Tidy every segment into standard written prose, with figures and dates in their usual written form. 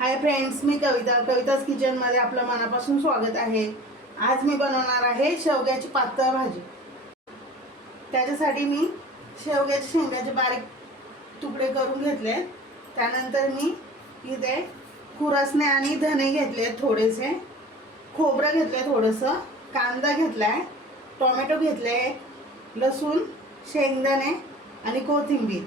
Hi friends, मी कविताच किचनमध्ये आपलं मनापासून स्वागत आहे। आज मी बनवणार आहे शेवग्याची पातळ भाजी। त्याच्यासाठी मी शेवग्याच्या शेंगाचे बारीक तुकडे करून घेतले। त्यानंतर मी इथे खुरसणे आणि धने घेतले, थोडेसे खोबरं घेतले, थोडंसं कांदा घेतलाय, टोमॅटो घेतले, लसूण, शेंगदाणे आणि कोथिंबीर।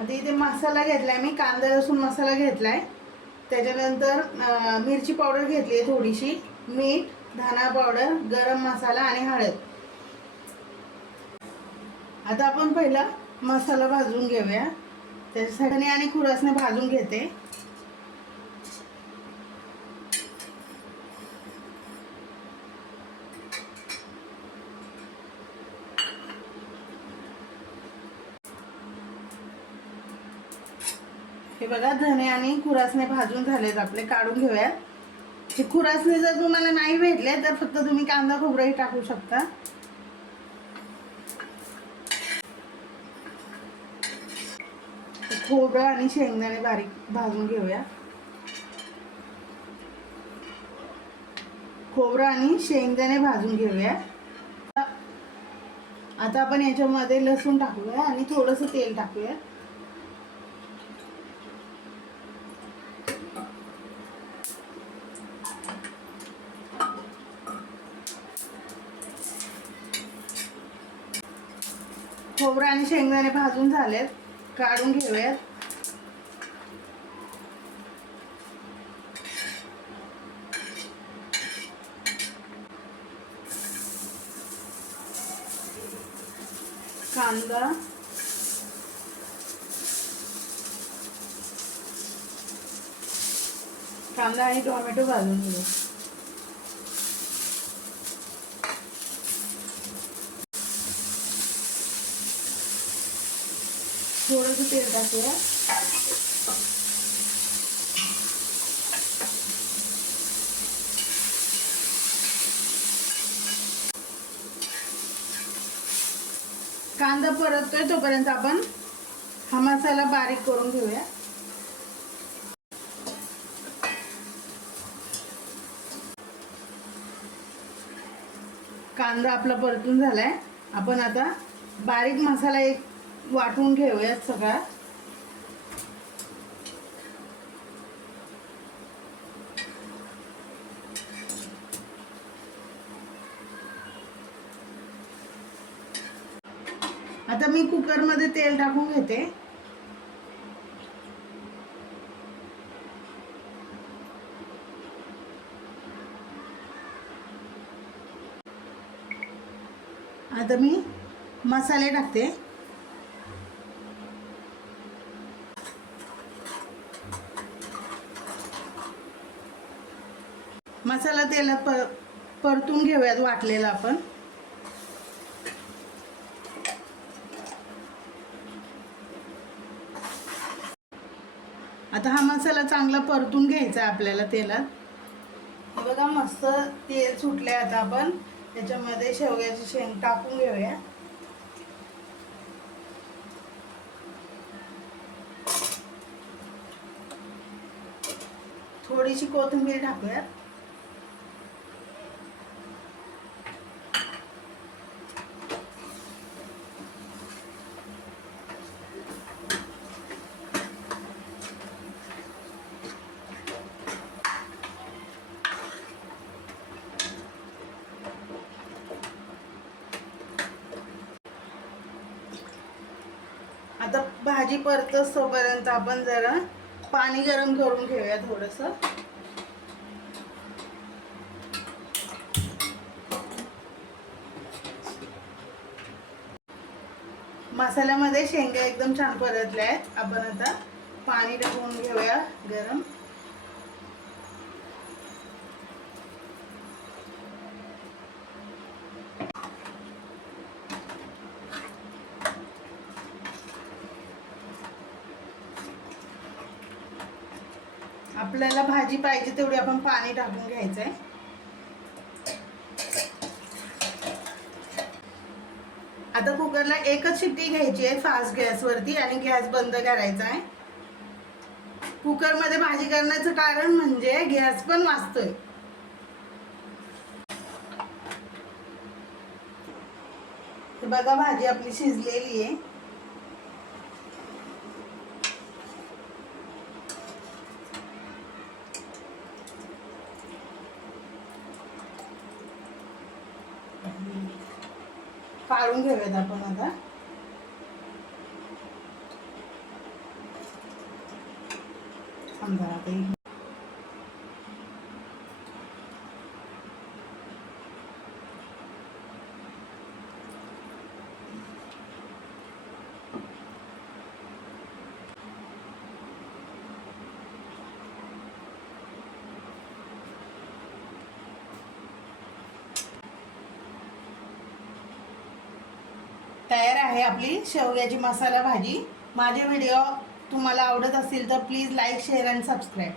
आता इथे मसाला घेतलाय मी, कांदा लसूण मसाला घेतलाय। त्याच्यानंतर मिरची पावडर घेतली आहे थोडीशी, मीठ, धना पावडर, गरम मसाला आणि हळद। आता आपण पहिला मसाला भाजून घेऊया। त्याच्यासाठी आणि खुरासने भाजून घेते। हे बघा, धने आणि खुरासने भाजून झालेत आपले, काढून घेऊया। हे खुरासने जर तुम्हाला नाही भेटले तर फक्त तुम्ही कांदा खोबरंही टाकू शकता। खोबरं आणि शेंगदाणे बारीक भाजून घेऊया। खोबरं आणि शेंगदाणे भाजून घेऊया। आता आपण याच्यामध्ये लसूण टाकूया आणि थोडंसं तेल टाकूया। खोबरं आणि शेंगदाणे भाजून झालेत, काढून घेऊयात। कांदा आणि टोमॅटो भाजून घेऊ। थोडंसं तेल टाकूया। कांदा परततोय तोपर्यंत आपण हा मसाला बारीक करून घेऊया। कांदा आपला परतून झालाय। आपण आता बारीक मसाला एक वाटून घेऊयात सगळा। आता मी कुकरमध्ये तेल टाकून घेते। आता मी मसाले टाकते। मसाला तेलात परतून घेऊयात वाटलेला आपण। आता हा मसाला चांगला परतून घ्यायचा आपल्याला तेलात। हे बघा, मस्त तेल सुटले। आता आपण त्याच्यामध्ये शेवग्याची शेंग टाकून घेऊया। थोडीशी कोथिंबीर टाकूया। आता भाजी परतस तोपर्यंत आपण जरा पाणी गरम करून घेऊया थोडंसं। मसाल्यामध्ये शेंगा एकदम छान परतल्या आहेत। आपण आता पाणी टाकून घेऊया गरम। आपल्याला भाजी पाहिजे तेवढी आपण पाणी टाकून घ्यायचंय। आता कुकर कुकरला एकच शिट्टी घ्यायची आहे फास्ट गॅसवरती आणि गॅस बंद करायचा आहे. कुकरमध्ये भाजी करण्याचं कारण म्हणजे गॅस पण वाचतोय. हे बघा भाजी आपली शिजलेली आहे. काढून घेऊयात आपण आता. तयार आहे आपली शेवग्याची मसाला भाजी. माझे व्हिडिओ तुम्हाला आवडत असतील तर please like, share and subscribe.